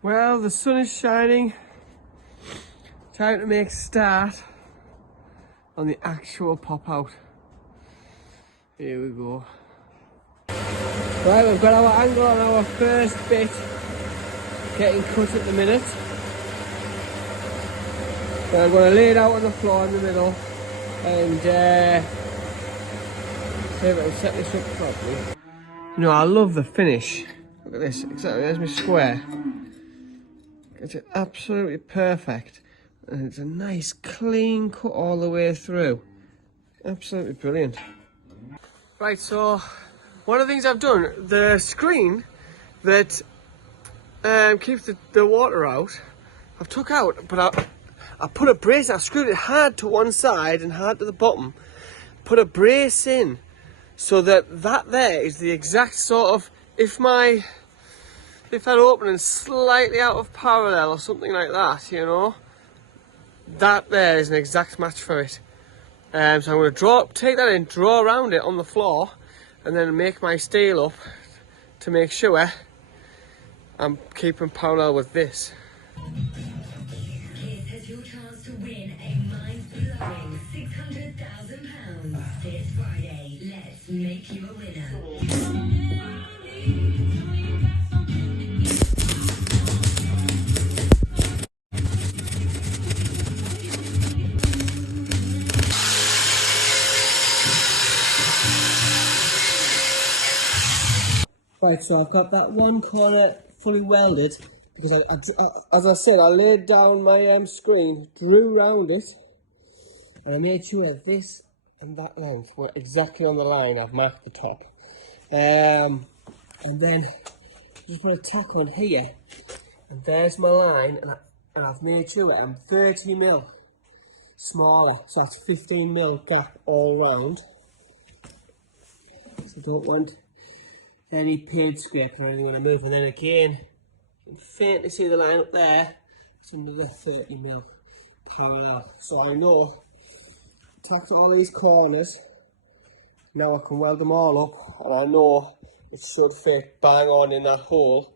Well, the sun is shining. Time to make a start on the actual pop out. Here we go. Right, we've got our angle on our first bit getting cut at the minute. So I'm going to lay it out on the floor in the middle and see if I can set this up properly. You know, I love the finish. Look at this, exactly, there's my square. It's absolutely perfect. And it's a nice clean cut all the way through. Absolutely brilliant. Right, so one of the things I've done, the screen that keeps the water out, I've took out, but I put a brace, I screwed it hard to one side and hard to the bottom. Put a brace in so that there is the exact sort of, if that opening slightly out of parallel or something like that, you know, that there is an exact match for it. So I'm going to take that in, draw around it on the floor, and then make my steel up to make sure I'm keeping parallel with this. This has your chance to win a mind-blowing £600,000 this Friday. Let's make you a winner. Right, so I've got that one corner fully welded because as I said, I laid down my screen, drew round it, and I made sure this and that length were exactly on the line. I've marked the top. And then just put a tack on here, and there's my line, and I've made sure I'm 30mm smaller, so that's 15mm gap all round. So I don't want any paint scraping or anything when I move. And then again, you can faintly see the line up there. It's another 30mm parallel. So I know, tacked all these corners, now I can weld them all up, and I know it should fit bang on in that hole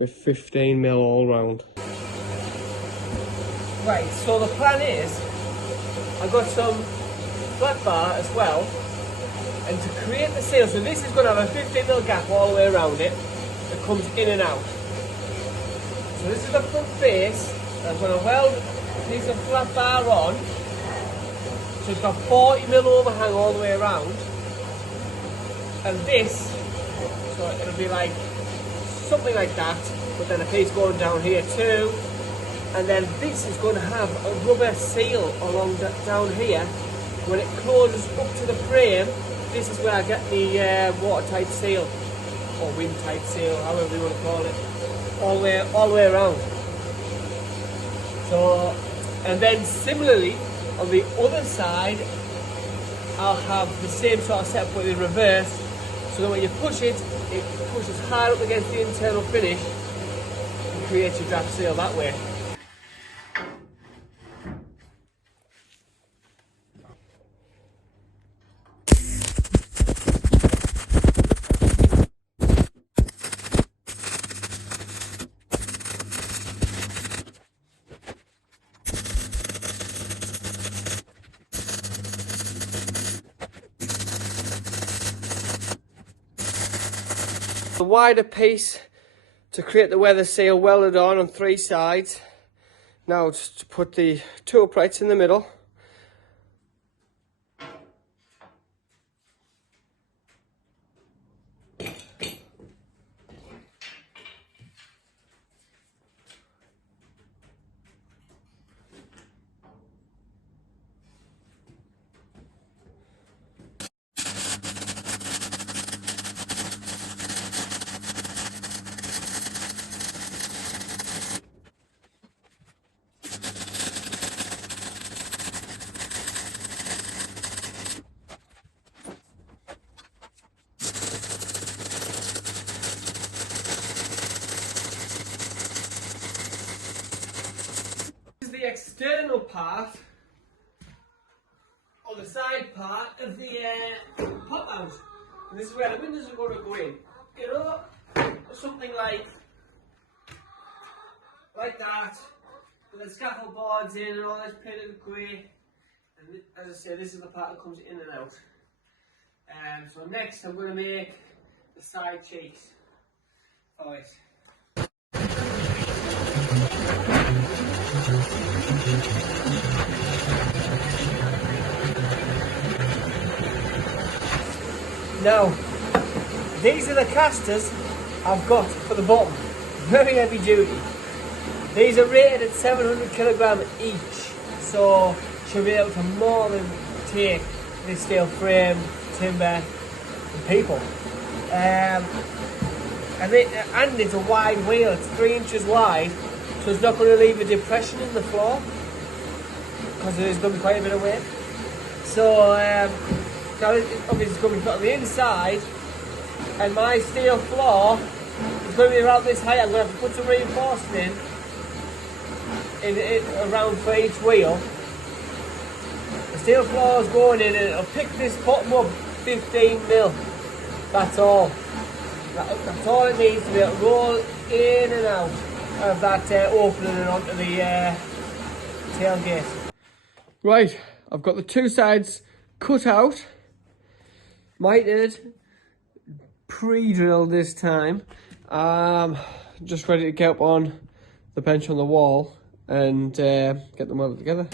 with 15mm all round. Right, so the plan is, I've got some flat bar as well. And to create the seal, so this is going to have a 15mm gap all the way around it that comes in and out. So this is the front face, and I'm going to weld a piece of flat bar on. So it's got 40mm overhang all the way around. And this, so it'll be like something like that, but then a piece going down here too. And then this is going to have a rubber seal along down here. When it closes up to the frame, this is where I get the watertight seal, or wind-tight seal, however you want to call it, all the way around. So, and then similarly, on the other side, I'll have the same sort of setup but in reverse, so that when you push it, it pushes hard up against the internal finish and creates your draft seal that way. The wider piece to create the weather seal welded on 3 sides. Now just to put the 2 uprights in the middle. The external part, or the side part of the pop out, and this is where the windows are going to go in. You know, something like like that. With the scaffold boards in and all this painted grey. And as I say, this is the part that comes in and out. So next I'm going to make the side cheeks for it. Now, these are the casters I've got for the bottom. Very heavy duty. These are rated at 700 kilogram each, so she'll be able to more than take this steel frame, timber, and people. And it's a wide wheel. It's 3 inches wide, so it's not going to leave a depression in the floor because there's going to be quite a bit of weight. So now obviously it's going to be put on the inside, and my steel floor is going to be around this height. I'm going to have to put some reinforcement in around for each wheel. The steel floor is going in, and it'll pick this bottom up 15 mil. That's all. That's all it needs to be able to roll in and out of that opening and onto the tailgate. Right, I've got the two sides cut out, mitered, pre-drilled this time. Just ready to get up on the bench on the wall and get them welded together.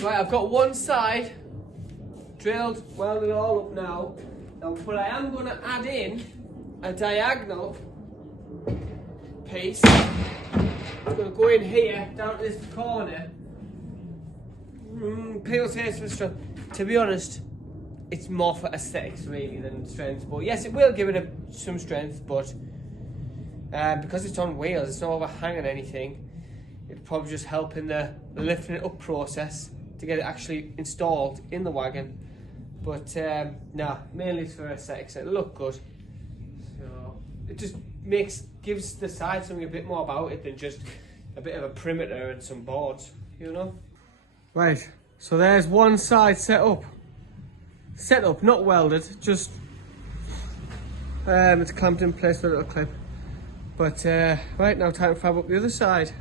Right, I've got one side drilled, welded all up now. But I am going to add in a diagonal piece. It's going to go in here, down to this corner. People say it's for strength. To be honest, it's more for aesthetics really than strength. But yes, it will give it some strength, but because it's on wheels, it's not overhanging anything. It'll probably just help in the lifting it up process to get it actually installed in the wagon. But nah, mainly it's for aesthetics. It'll look good. So it just gives the side something a bit more about it than just a bit of a perimeter and some boards, you know. Right, so there's one side set up. Set up, not welded, just it's clamped in place with a little clip. But right, now time to fab up the other side.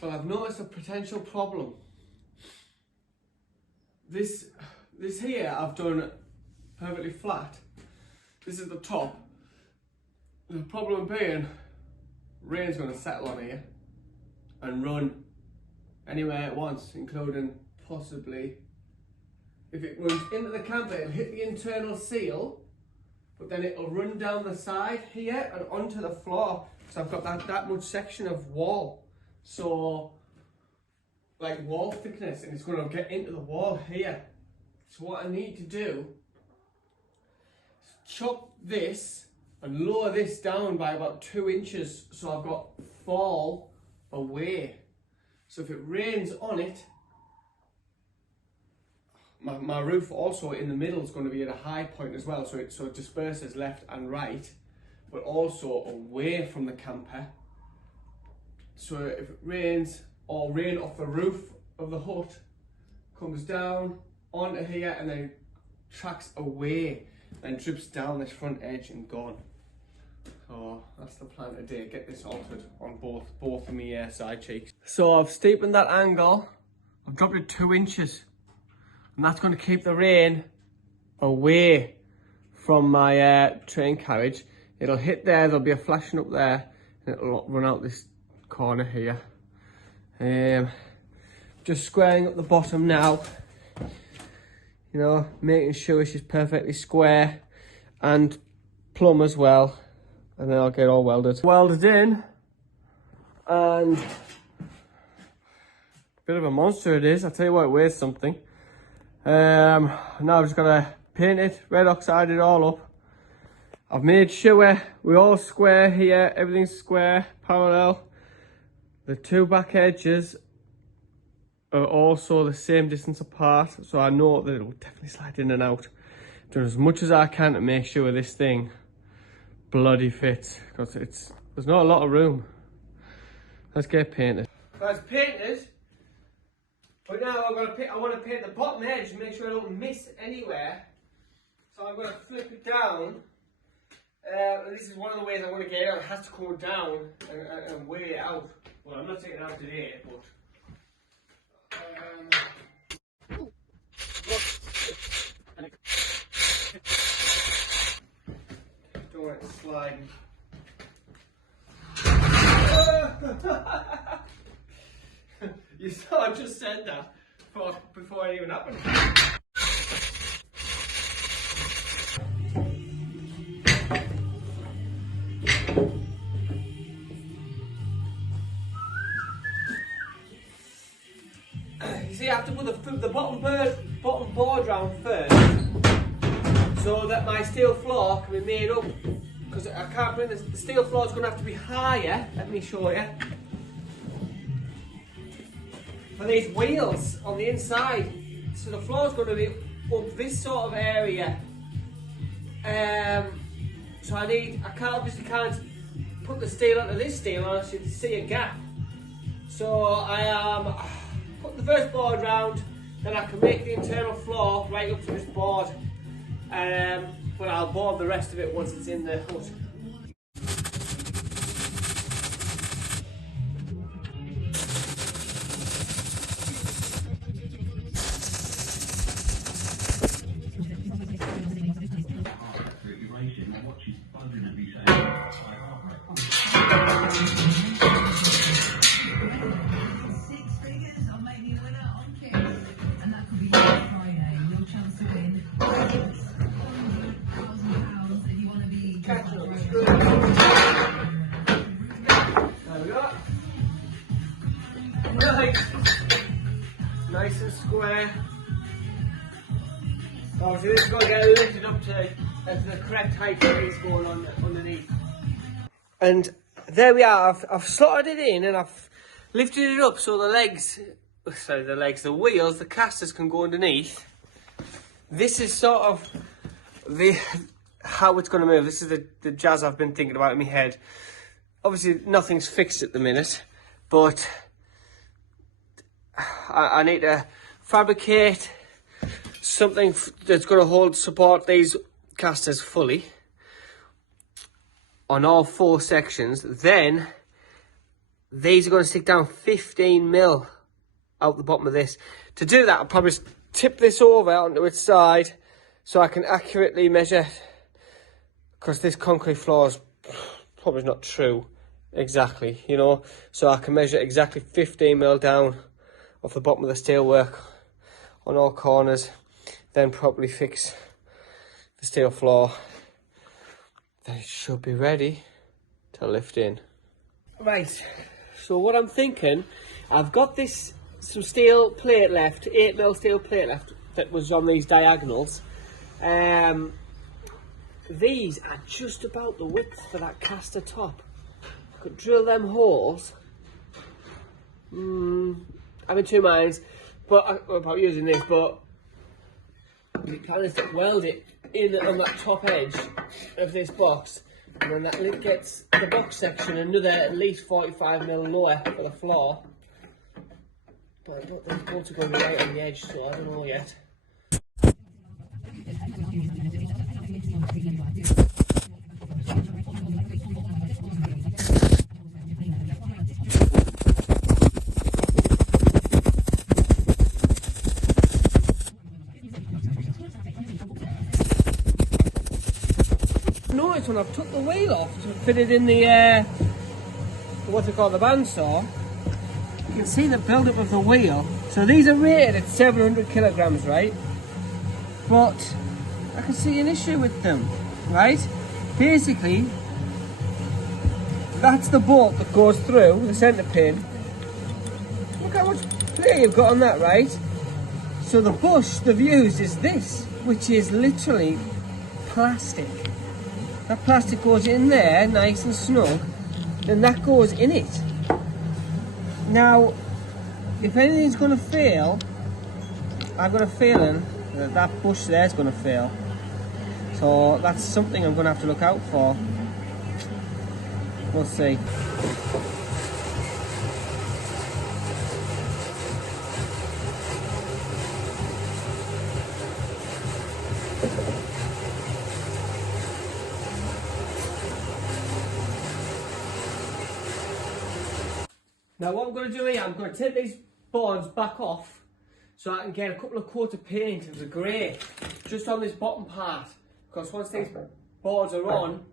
Well, I've noticed a potential problem. This here I've done perfectly flat. This is the top. The problem being, rain's going to settle on here and run anywhere it wants, including possibly, if it runs into the camper, it'll hit the internal seal, but then it'll run down the side here and onto the floor. So I've got that much section of wall. So, like wall thickness, and it's going to get into the wall here. So what I need to do is chop this and lower this down by about 2 inches, so I've got fall away. So if it rains on it, my roof also in the middle is going to be at a high point as well, so it disperses left and right, but also away from the camper. So if it rains, or rain off the roof of the hut comes down onto here and then tracks away and drips down this front edge and gone. So that's the plan today, get this altered on both of my side cheeks. So I've steepened that angle, I've dropped it 2 inches, and that's going to keep the rain away from my train carriage. It'll hit there, there'll be a flashing up there, and it'll run out this corner here. Just squaring up the bottom now, you know, making sure she's perfectly square and plumb as well. and then I'll get it all welded. Welded in, and a bit of a monster it is. I'll tell you what, it weighs something. Now I'm just gonna paint it, red oxide it all up. I've made sure we're all square here, everything's square, parallel. The two back edges are also the same distance apart, so I know that it will definitely slide in and out. I've done as much as I can to make sure this thing bloody fits, because there's not a lot of room. Let's get painted. That's painted, but now I want to paint the bottom edge and make sure I don't miss anywhere. So I'm going to flip it down. This is one of the ways I want to get it out. It has to go down and weigh it out. Well, I'm not taking it out today, but don't want it sliding. You saw I just said that before it even happened. You see, I have to put the bottom board round first, so that my steel floor can be made up. Because I can't bring the steel floor is going to have to be higher. Let me show you. For these wheels on the inside, so the floor is going to be up this sort of area. So I obviously can't put the steel onto this steel unless you see a gap. So I am put the first board round, then I can make the internal floor right up to this board. But I'll board the rest of it once it's in the hut. Nice and square. Obviously this is going to get lifted up to the correct height that is going on underneath. And there we are, I've slotted it in and I've lifted it up so the wheels, the casters can go underneath. This is sort of how it's going to move. This is the jazz I've been thinking about in my head. Obviously nothing's fixed at the minute, but I need to fabricate something that's going to support these casters fully on all 4 sections. Then these are going to stick down 15 mil out the bottom of this. To do that, I'll probably tip this over onto its side so I can accurately measure, because this concrete floor is probably not true exactly, you know, so I can measure exactly 15 mil down off the bottom of the steelwork on all corners, then properly fix the steel floor. Then it should be ready to lift in. Right, so what I'm thinking, I've got some steel plate left, 8mm steel plate left that was on these diagonals. These are just about the width for that caster top. I could drill them holes. I'm in two minds about using this, but the plan is to weld it in on that top edge of this box, and then that gets the box section another at least 45mm lower for the floor. But I don't think it's going to go right on the edge, so I don't know yet. Notice when I've took the wheel off to fit it in the what's it called, the bandsaw, you can see the build-up of the wheel. So these are rated at 700 kilograms, right? But I can see an issue with them, right? Basically, that's the bolt that goes through the centre pin. Look how much play you've got on that, right? So the bush they've used is this, which is literally plastic. That plastic goes in there, nice and snug, and that goes in it. Now, if anything's going to fail, I've got a feeling that that bush there is going to fail. So that's something I'm going to have to look out for. We'll see. Now what I'm going to do here, I'm going to take these boards back off so I can get a couple of coats of paint of the grey just on this bottom part, because once these boards are on,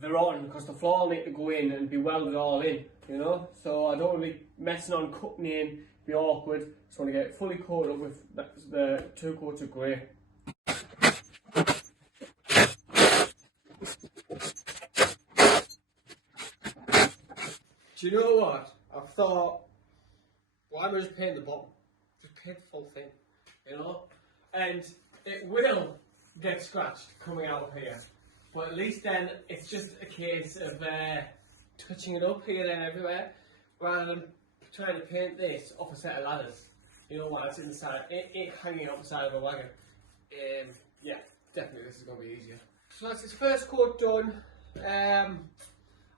they're on, because the floor will need to go in and be welded all in, you know. So I don't want to be messing on, cutting in, be awkward. Just want to get it fully coated up with the 2 coats of grey. Do you know what? I've thought, why am I just painting the bottom? Just paint the full thing, you know? And it will get scratched coming out of here. But at least then it's just a case of touching it up here and everywhere, rather than trying to paint this off a set of ladders. You know what? It's inside, it hanging off the side of a wagon. Yeah, definitely this is going to be easier. So that's his first coat done.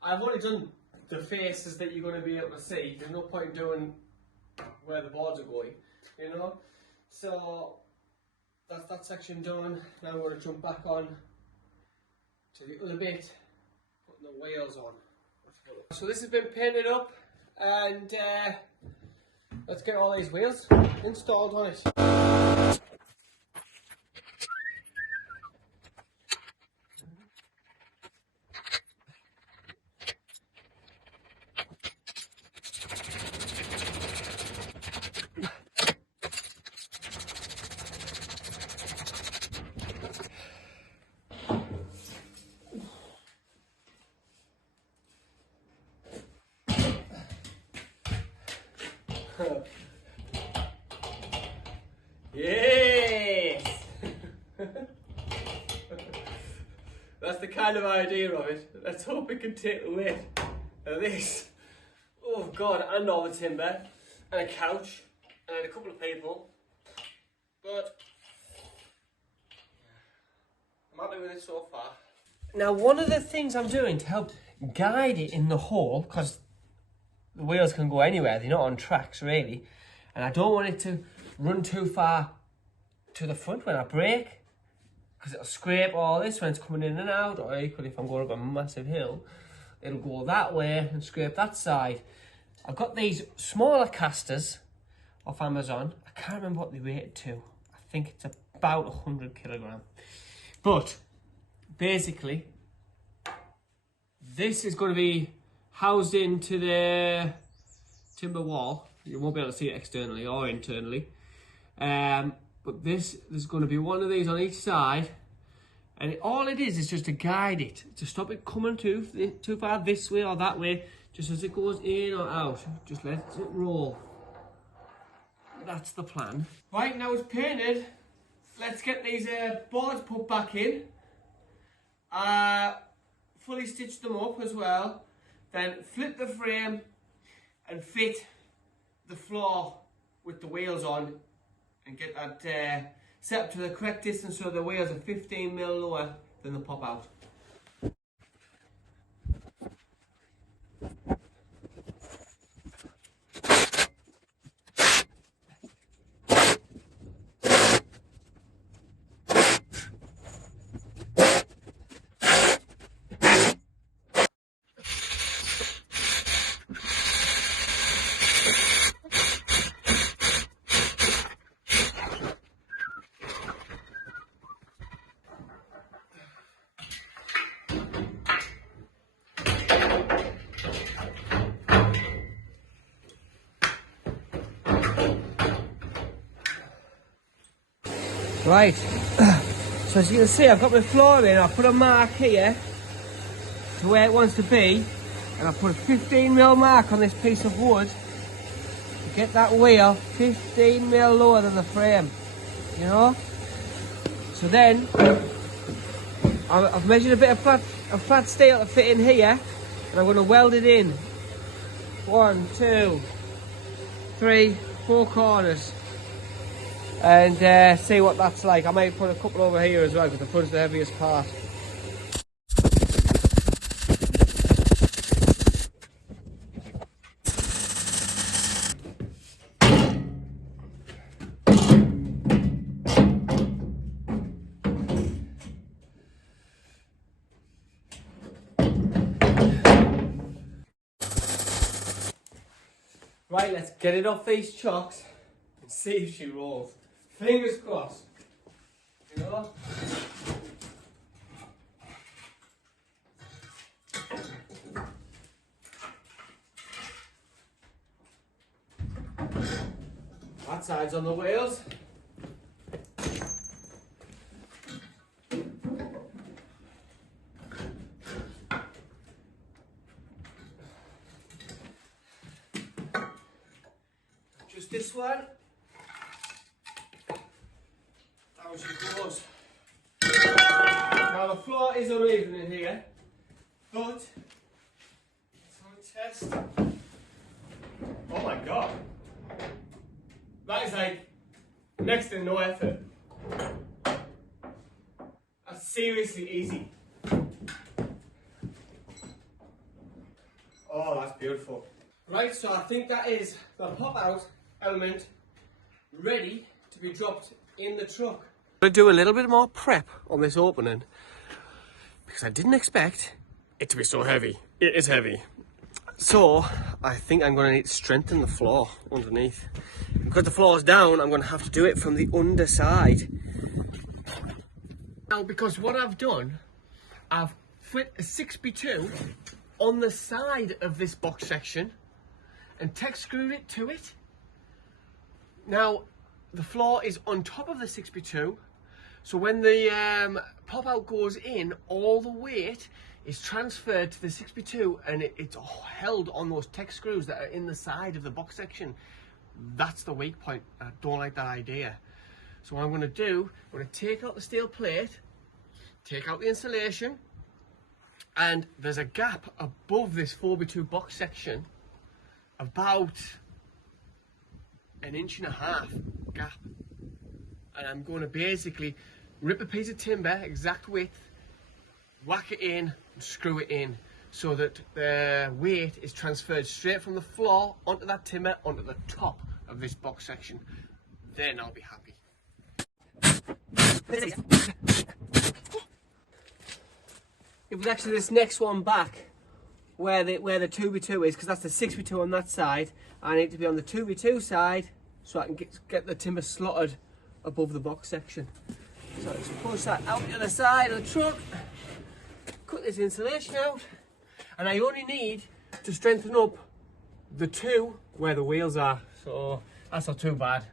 I've only done the faces that you're going to be able to see. There's no point in doing where the boards are going, you know. So that's that section done. Now we're going to jump back on to the other bit, putting the wheels on. So this has been painted up, and let's get all these wheels installed on it. Yes! That's the kind of idea of it. Let's hope it can take the weight of this. Oh God, and all the timber, and a couch, and a couple of people. But I'm happy with it so far. Now, one of the things I'm doing to help guide it in the hole, because the wheels can go anywhere, they're not on tracks really, and I don't want it to run too far to the front when I brake, because it'll scrape all this when it's coming in and out, or equally if I'm going up a massive hill, it'll go that way and scrape that side. I've got these smaller casters off Amazon. I can't remember what they rated to. I think it's about 100 kilogram. But basically, this is going to be housed into the timber wall. You won't be able to see it externally or internally. But there's going to be one of these on each side, and all it is just to guide it, to stop it coming too far this way or that way, just as it goes in or out. Just let it roll. That's the plan. Right, now it's painted. Let's get these boards put back in. Fully stitch them up as well. Then flip the frame and fit the floor with the wheels on, and get that set up to the correct distance so the wheels are 15mm lower than the pop out. Right, so as you can see, I've got my floor in. I'll put a mark here to where it wants to be, And I put a 15mm mark on this piece of wood to get that wheel 15mm lower than the frame, you know. So then I've measured a bit of flat steel to fit in here, and I'm going to weld it in. 1, 2, 3, 4 corners, and see what that's like. I might put a couple over here as well because the front's the heaviest part. Right, let's get it off these chocks and see if she rolls. Fingers crossed. You know? That side's on the wheels. Just this one. Down she goes. Now the floor is uneven in here, but let's have a test. Oh my god. That is like next to no effort. That's seriously easy. Oh, that's beautiful. Right, so I think that is the pop out element ready to be dropped in the truck. I'm going to do a little bit more prep on this opening because I didn't expect it to be so heavy. It is heavy. So I think I'm going to need to strengthen the floor underneath. Because the floor is down, I'm going to have to do it from the underside. Now, because what I've done, I've fit a 6x2 on the side of this box section and tech screwed it to it. Now, the floor is on top of the 6x2, so when the pop out goes in, all the weight is transferred to the 6x2 and it's held on those tech screws that are in the side of the box section. That's the weak point. I don't like that idea. So what I'm going to do, I'm going to take out the steel plate, take out the insulation, and there's a gap above this 4x2 box section, about 1.5 inches gap. And I'm going to basically rip a piece of timber, exact width, whack it in and screw it in so that the weight is transferred straight from the floor onto that timber onto the top of this box section. Then I'll be happy. It was actually this next one back where the 2x2 is, because that's the 6x2 on that side. I need to be on the 2x2 side so I can get the timber slotted above the box section. So let's push that out the other side of the truck, cut this insulation out, and I only need to strengthen up the two where the wheels are, so that's not too bad.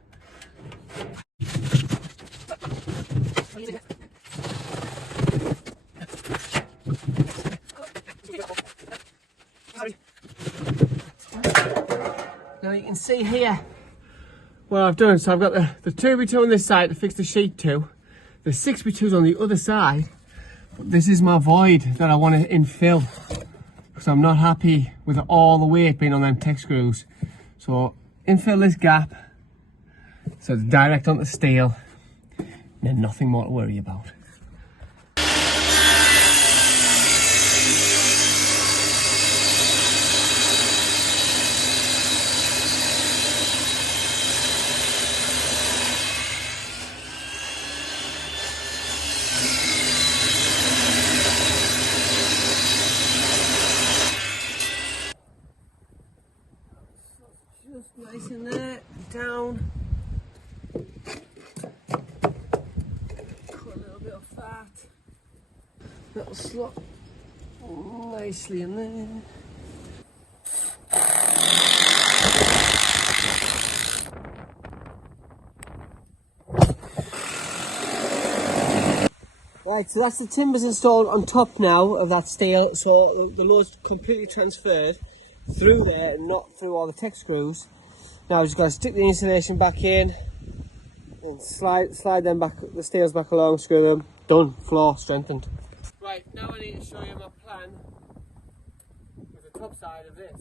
Now you can see here what I've done. So I've got the 2x2 on this side to fix the sheet to, the 6x2's on the other side, but this is my void that I want to infill because I'm not happy with all the weight being on them tech screws. So infill this gap so it's direct onto steel and then nothing more to worry about. Just nice in there, down. Cut a little bit of fat. That'll slot nicely in there. Right, so that's the timbers installed on top now of that steel, so the load's completely transferred through there and not through all the tech screws. Now I've just got to stick the insulation back in and slide them back, the steels back along, screw them, done, floor strengthened. Right, now I need to show you my plan with the top side of this.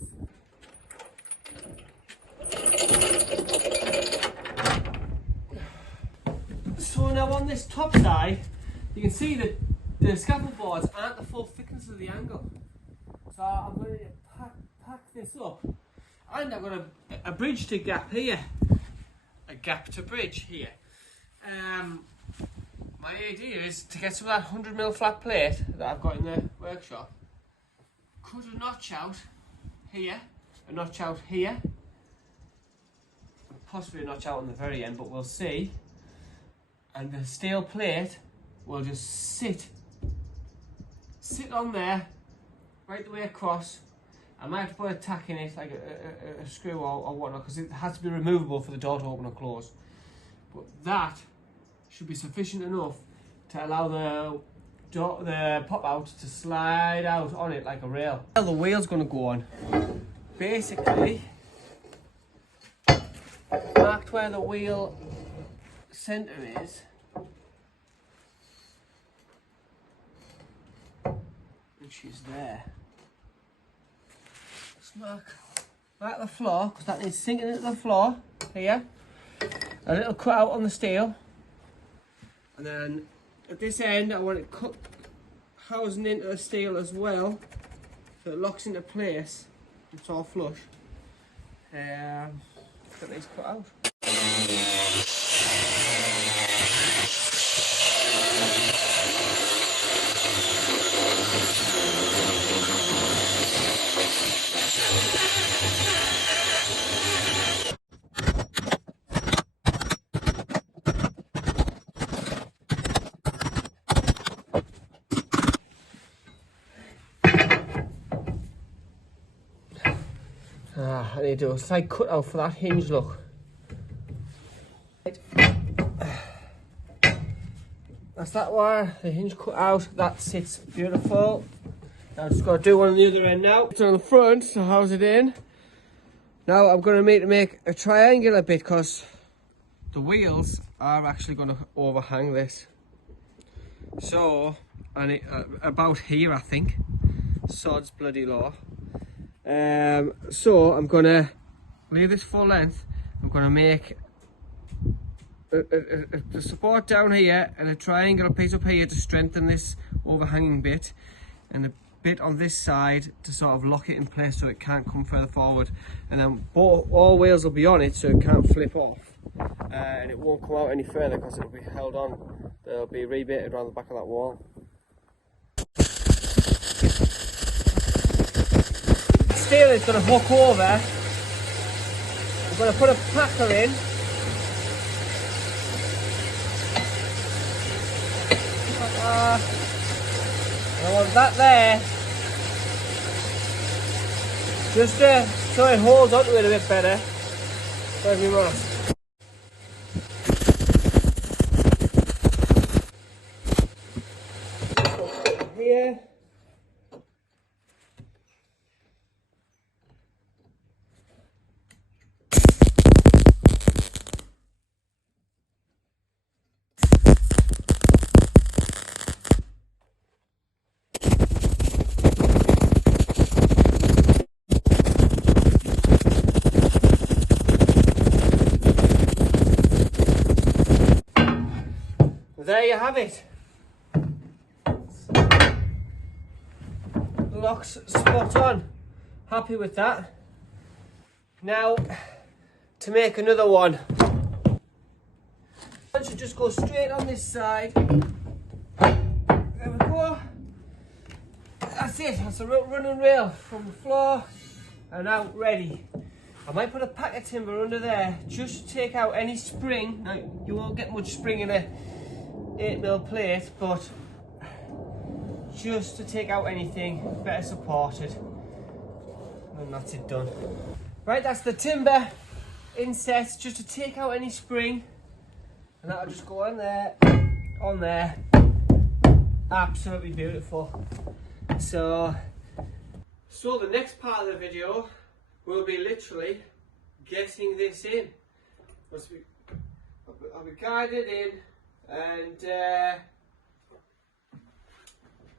So now on this top side, you can see that the scaffold boards aren't the full thickness of the angle. So I'm going to pack this up, and I've got a bridge to gap here, a gap to bridge here. My idea is to get some of that 100mm flat plate that I've got in the workshop, cut a notch out here, a notch out here, possibly a notch out on the very end, but we'll see. And the steel plate will just sit on there right the way across. I might have to put a tack in it, like a screw or whatnot, because it has to be removable for the door to open or close. But that should be sufficient enough to allow the pop out to slide out on it like a rail. Now the wheel's going to go on. Basically, marked where the wheel centre is, and she's there. Just mark the floor, because that needs sinking into the floor here. A little cut out on the steel, and then at this end I want it cut housing into the steel as well, so it locks into place. It's all flush. That needs cut out. I need to do a slight cut out for that hinge, look. That's that wire, the hinge cut out, that sits beautiful. Now I've just got to do one on the other end now. It's on the front, so house it in. Now I'm going to make a triangular bit, because the wheels are actually going to overhang this. So, and about here I think, sod's bloody law. So I'm going to lay this full length. I'm going to make a support down here and a triangular piece up here to strengthen this overhanging bit, and a bit on this side to sort of lock it in place so it can't come further forward, and then all wheels will be on it so it can't flip off, and it won't come out any further because it'll be held on. They'll be rebaited around the back of that wall. Steel is going to hook over. I'm going to put a packer in. I want that there, just so it holds onto it a bit better. There's my mask. Here. There you have it. Locks spot on. Happy with that. Now to make another one. I should just go straight on this side. There we go. That's it. That's a running rail from the floor and out ready. I might put a pack of timber under there just to take out any spring. Now you won't get much spring in a 8mm plate, but just to take out anything better supported, and that's it done. Right, that's the timber inset just to take out any spring, and that'll just go on there, absolutely beautiful. So the next part of the video will be literally getting this in. I'll be guided in and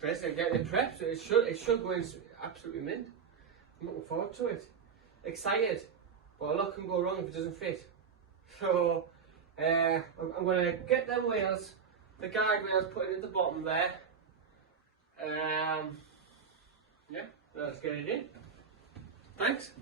basically getting it prepped. So it should go in absolutely mint. I'm looking forward to it. Excited, but a lot can go wrong if it doesn't fit. So I'm going to get them wheels, the guide wheels, put it at the bottom there. Yeah, let's get it in. Thanks.